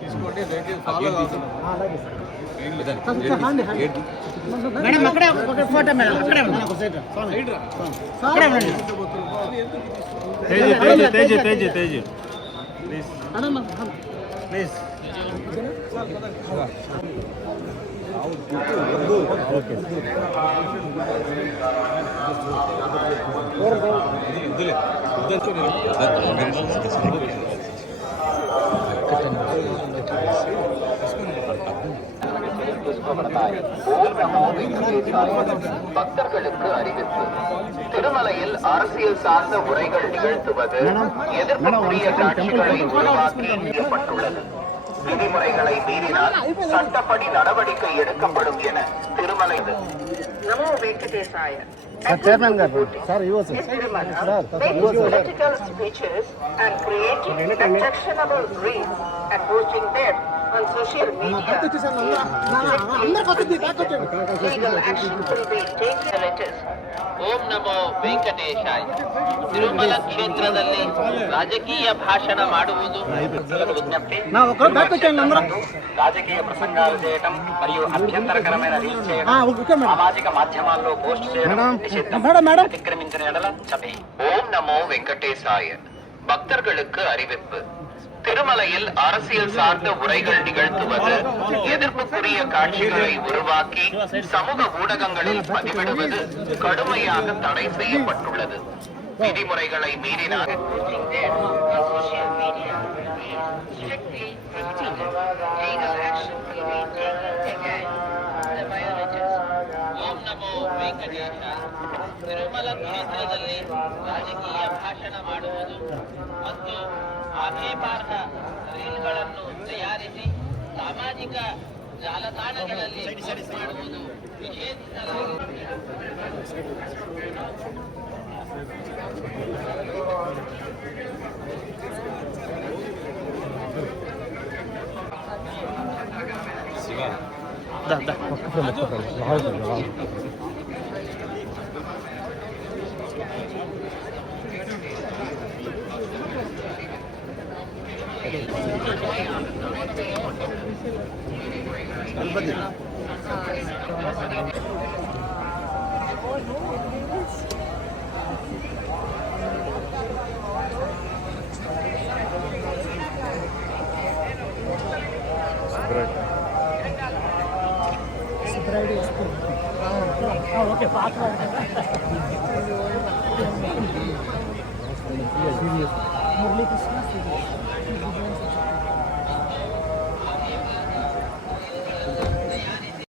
తీసుకోండి, దయచేసి ఫాలో కావాలి. మేడం అక్కడే ఒక ఫోటో మేడం అక్కడే ఉన్నాను సైడ్ అక్కడే ఉండండి. Tej please please. ఓకే பக்தர்களுக்கு அறிவிப்பு. திருமலையில் அரசியல் சார்ந்த உரைகள் நிகழ்த்துவது எதிர்ப்புக்குரிய காட்சிகளை உருவாக்கி செய்யப்பட்டுள்ளது. விதிமுறைகளை மீறினால் சட்டப்படி நடவடிக்கை எடுக்கப்படும் என திருமலை. நமோ வெங்கடேசாய. చైర్మన్ గారు సార్ యువస్ political speeches and creating objectionable reels and posting them on social media. Legal action will be taken. ಓಂ ನಮೋ ವೆಂಕಟೇಶಾಯ. ತಿರುಮಲ ಕ್ಷೇತ್ರದಲ್ಲಿ ರಾಜಕೀಯ ಭಾಷಣ ಮಾಡುವುದು ವಿಜ್ಞಪ್ತಿ. రాజకీయ ప్రసంగాలు చేయటం మరియు అభ్యంతరకరమైన రీల్స్ చేయడం, సామాజిక మాధ్యమాల్లో పోస్ట్ చేయడం అతిక్రమించిన ఎడల చపే. ఓం నమో వెంకటేశాయ. பக்தர்களுக்கு அறிவிப்பு. திருமலையில் அரசியல் சார்ந்த உரைகள் நிகழ்த்துவது, எதிர்ப்புக்குரிய காட்சிகளை உருவாக்கி சமூக ஊடகங்களில் பதிவிடுவது கடுமையாக தடை செய்யப்பட்டுள்ளது. விதிமுறைகளை மீறினால் ಓಂ ನಮೋ ವೆಂಕಟೇಶ. ತಿರುಮಲ ಕ್ಷೇತ್ರದಲ್ಲಿ ರಾಜಕೀಯ ಭಾಷಣ ಮಾಡುವುದು ಮತ್ತು ಆಕ್ಷೇಪಾರ್ಹ ರೀಲ್ಗಳನ್ನು ತಯಾರಿಸಿ ಸಾಮಾಜಿಕ ಜಾಲತಾಣಗಳಲ್ಲಿ ಪೋಸ್ಟ್ ಮಾಡುವುದು ನಿಷೇಧಿಸಲಾಗಿದೆ. ఓకే పాత మురళీ కృష్ణ